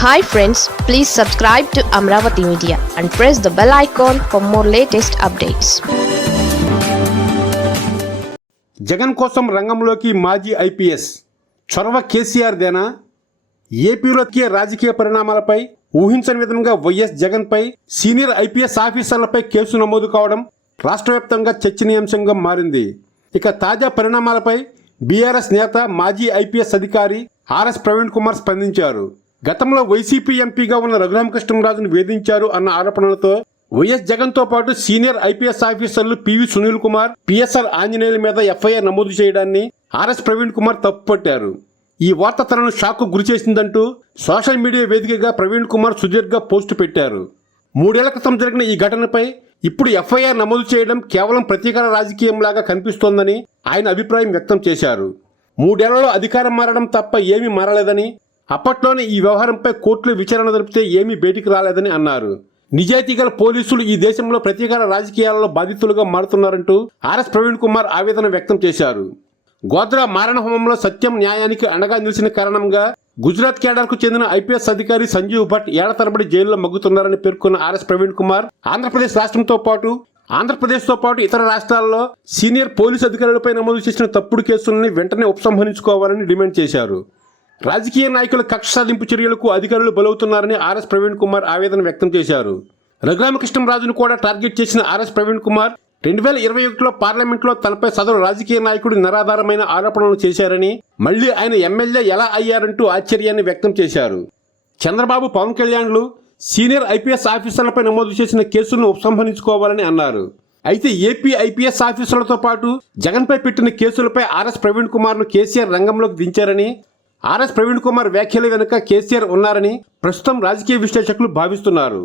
Hi friends please subscribe to Amaravati media and press the bell icon for more latest updates Jagan కోసం రంగంలోకి మాజీ IPS. చొరవ కేసీఆర్దేనా ఏపీలోకి రాజకీయ పరిణామాలపై ఊహించని విధంగా వైఎస్ జగన్పై సీనియర్ ఐపీఎస్ ఆఫీసర్లపై కేసు నమోదు కావడం రాష్ట్ర వ్యాప్తంగా చర్చనీయాంశంగా మారింది. ఇక తాజా పరిణామాలపై బీఆర్ఎస్ నేత మాజీ ఐపీఎస్ అధికారి ఆర్ఎస్ ప్రవీణ్ కుమార్ స్పందించారు. గతంలో వైసీపీ ఎంపీగా ఉన్న రఘురామకృష్ణరాజును వేధించారు అన్న ఆరోపణలతో వైఎస్ జగన్తో పాటు సీనియర్ ఐపీఎస్ ఆఫీసర్లు పివి సునీల్ కుమార్ పిఎస్ఆర్ ఆంజనేయుల మీద ఎఫ్ఐఆర్ నమోదు చేయడాన్ని ఆర్ఎస్ ప్రవీణ్ కుమార్ తప్పుపట్టారు. ఈ వార్త తనను షాక్ గురి చేసిందంటూ సోషల్ మీడియా వేదికగా ప్రవీణ్ కుమార్ సుదీర్ఘ పోస్టు పెట్టారు. మూడేళ్ళ క్రితం జరిగిన ఈ ఘటనపై ఇప్పుడు ఎఫ్ఐఆర్ నమోదు చేయడం కేవలం ప్రతీకార రాజకీయంలాగా కనిపిస్తోందని ఆయన అభిప్రాయం వ్యక్తం చేశారు. మూడేళ్ళలో అధికారం మారడం తప్ప ఏమీ మారలేదని అప్పట్లోనే ఈ వ్యవహారంపై కోర్టులో విచారణ జరిపితే ఏమీ బయటికి రాలేదని అన్నారు. నిజాయితీ గల పోలీసులు ఈ దేశంలో ప్రతీకార రాజకీయాలలో బాధితులుగా మారుతున్నారంటూ ఆర్ఎస్ ప్రవీణ్ కుమార్ ఆవేదన వ్యక్తం చేశారు. గోద్రా మారణ హోమంలో సత్యం న్యాయానికి అండగా నిలిచిన కారణంగా గుజరాత్ కేడర్కు చెందిన ఐపీఎస్ అధికారి సంజీవ్ భట్ ఏళ్ళ తరబడి జైల్లో మగ్గుతున్నారని పేర్కొన్న ఆర్ఎస్ ప్రవీణ్ కుమార్ ఆంధ్రప్రదేశ్ రాష్ట్రంతో పాటు ఆంధ్రప్రదేశ్తో పాటు ఇతర రాష్ట్రాల్లో సీనియర్ పోలీసు అధికారులపై నమోదు చేసిన తప్పుడు కేసుల్ని వెంటనే ఉపసంహరించుకోవాలని డిమాండ్ చేశారు. రాజకీయ నాయకుల కక్ష సాధింపు చర్యలకు అధికారులు బలవుతున్నారని ఆర్ఎస్ ప్రవీణ్ కుమార్ ఆవేదన వ్యక్తం చేశారు. రఘురామకృష్ణరాజును కూడా టార్గెట్ చేసిన ఆర్ఎస్ ప్రవీణ్ కుమార్ రెండు వేల ఇరవై ఒకటిలో పార్లమెంట్లో తనపై సదరు రాజకీయ నాయకుడు నిరాధారమైన ఆరోపణలు చేశారని మళ్ళీ ఆయన ఎమ్మెల్యే ఎలా అయ్యారంటూ ఆశ్చర్యాన్ని వ్యక్తం చేశారు. చంద్రబాబు పవన్ కళ్యాణ్లు సీనియర్ ఐపీఎస్ ఆఫీసర్లపై నమోదు చేసిన కేసులను ఉపసంహరించుకోవాలని అన్నారు. అయితే ఏపీ ఐపీఎస్ ఆఫీసర్లతో పాటు జగన్పై పెట్టిన కేసులపై ఆర్ఎస్ ప్రవీణ్ కుమార్ను కేసీఆర్ రంగంలోకి దించారని ఆర్ఎస్ ప్రవీణ్ కుమార్ వ్యాఖ్యల వెనుక కేసీఆర్ ఉన్నారని ప్రస్తుతం రాజకీయ విశ్లేషకులు భావిస్తున్నారు.